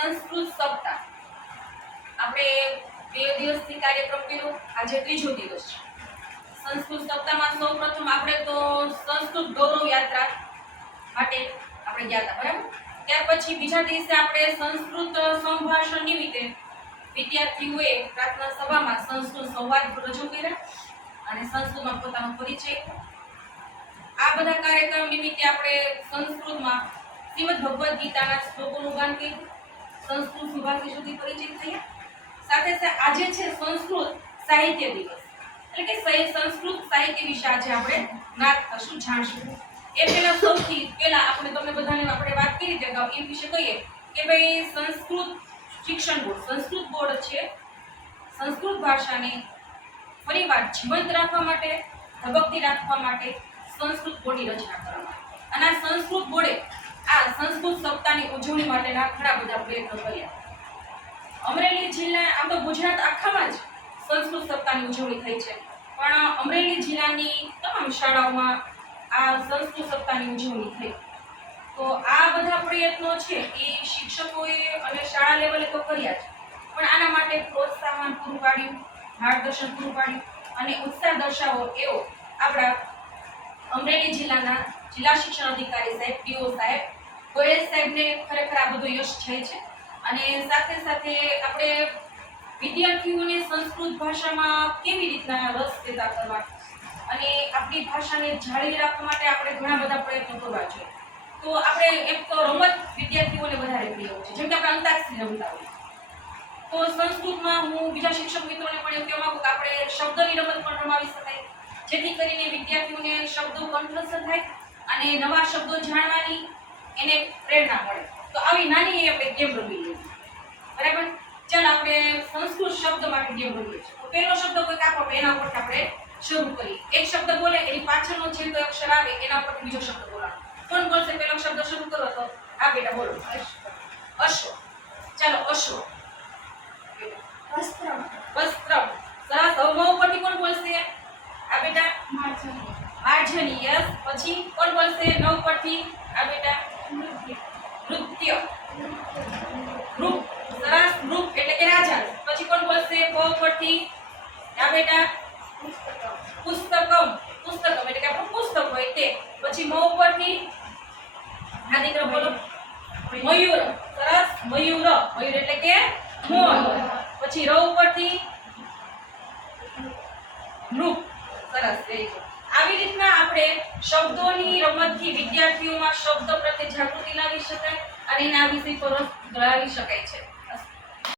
સંસ્કૃત સપ્તાહ. આપણે બે દિવસથી કાર્યક્રમ કર્યો. આજે ત્રીજો દિવસ છે. સંસ્કૃત સપ્તાહમાં સૌ પ્રથમ આપણે તો સંસ્કૃત ગૌરવ યાત્રા માટે આપણે ગયા હતા, બરાબર? ત્યાર પછી બીજા દિવસે આપણે સંસ્કૃત સંભાષણ નિમિત્તે વિદ્યાર્થીઓએ પ્રાર્થના સભામાં સંસ્કૃત સંવાદ રજૂ કર્યા અને સંસ્કૃતમાં પોતાનો પરિચય આ બધા કાર્યક્રમ નિમિત્તે આપણે સંસ્કૃતમાં શ્રીમદ ભગવદ્ ગીતાના શ્લોકોનું ગાન કર્યું. સંસ્કૃત સુભાષી સુધી પરિચિત થયા સાથે સાથે આજે છે સંસ્કૃત સાહિત્ય દિવસ. એટલે કે સંસ્કૃત સાહિત્ય વિશે આજે આપણે વાત કરશું, જાણશું. એ પહેલા સૌથી પહેલા આપણે તમને બધાને આપણે વાત કરી હતી, અગાઉ એ વિશે કહીએ કે ભાઈ સંસ્કૃત શિક્ષણ બોર્ડ, સંસ્કૃત બોર્ડ છે. સંસ્કૃત ભાષાને ફરીવાર જીવંત રાખવા માટે, ધબકતી રાખવા માટે સંસ્કૃત બોર્ડની રચના કરવામાં આવી. અને આ સંસ્કૃત બોર્ડે આ સંસ્કૃત સપ્તાહની ઉજવણી માટેના ઘણા બધા પ્રયત્નો કર્યા. અમરેલી જિલ્લા, આમ તો ગુજરાત આખામાં જ સંસ્કૃત સપ્તાહની ઉજવણી થઈ છે. પણ અમરેલી જિલ્લાની તમામ શાળાઓમાં આ સંસ્કૃત સપ્તાહની ઉજવણી થઈ. તો આ બધા પ્રયત્નો છે એ શિક્ષકોએ અને શાળા લેવલે તો કર્યા છે પણ આના માટે પ્રોત્સાહન પૂરું પાડ્યું, માર્ગદર્શન પૂરું પાડ્યું અને ઉત્સાહ દર્શાવો એવો આપણા અમરેલી જિલ્લાના જિલ્લા શિક્ષણ અધિકારી સાહેબ, પીઓ સાહેબ ગોયલ સાહેબને ખરેખર આ બધો યશ જાય છે અને સાથે સાથે આપણે વિદ્યાર્થીઓને સંસ્કૃત ભાષામાં કેવી રીતના રસ પેદા કરવા? અને આપણી ભાષાને જાળવી રાખવા માટે આપણે ઘણા બધા પ્રયત્નો કરવા જોઈએ. તો આપણે એક તો રમત વિદ્યાર્થીઓને વધારે પ્રિય હોય છે. જેમ કે આપણે અંતાક્ષરી રમતા હોઈએ. તો સંસ્કૃતમાં હું બીજા શિક્ષક મિત્રોને પણ એવું કહેવા માંગુ કે આપણે શબ્દની રમત પણ રમાવી શકાય. જેથી કરીને વિદ્યાર્થીઓને શબ્દો કંઠસ્થ થાય અને નવા શબ્દો જાણવાની એને પ્રેરણા મળે. તો આવી નાની એ આપણે ગેમ રમી લઈએ. બરાબર? ચાલ આપણે સંસ્કૃત શબ્દ માટે ગેમ રમીએ છીએ. તો પહેલો શબ્દ કોઈ આપો એના પર આપણે શરૂ કરીએ. એક શબ્દ બોલે એની પાછળનો જે કોઈ અક્ષર આવે એના પર બીજો શબ્દ બોલાવો. કોણ બોલશે પહેલો શબ્દ શરૂ કરો તો આ બેટા બોલો. અશ્વ. ચાલો અશ્વ. વસ્ત્રમ વસ્ત્રમ સરસ. હવે ઉપરથી કોણ બોલશે? આ બેટા? માર્જન યસ પછી કોણ બોલશે? ન ઉપરથી? આ બેટા નૃત્ય નૃત્ય રૂપ સરસ રૂપ એટલે કે રાજા પછી બોલશે ઉપરથી બેટા. પુસ્તકમ. પુસ્તકમ એટલે કે આપણું પુસ્તક હોય તે. પછી મ ઉપરથી. આ દીકરો, બોલો. મયુર. સરસ. મયુર. મયુર એટલે કે મોર. પછી ર ઉપરથી. નૃપ. સરસ વેરી ગુડ આવી રીતના આપણે શબ્દોની રમતથી વિદ્યાર્થીઓમાં શબ્દ પ્રત્યે જાગૃતિ લાવી શકાય અને એના વિષય પર ગળાવી શકાય છે.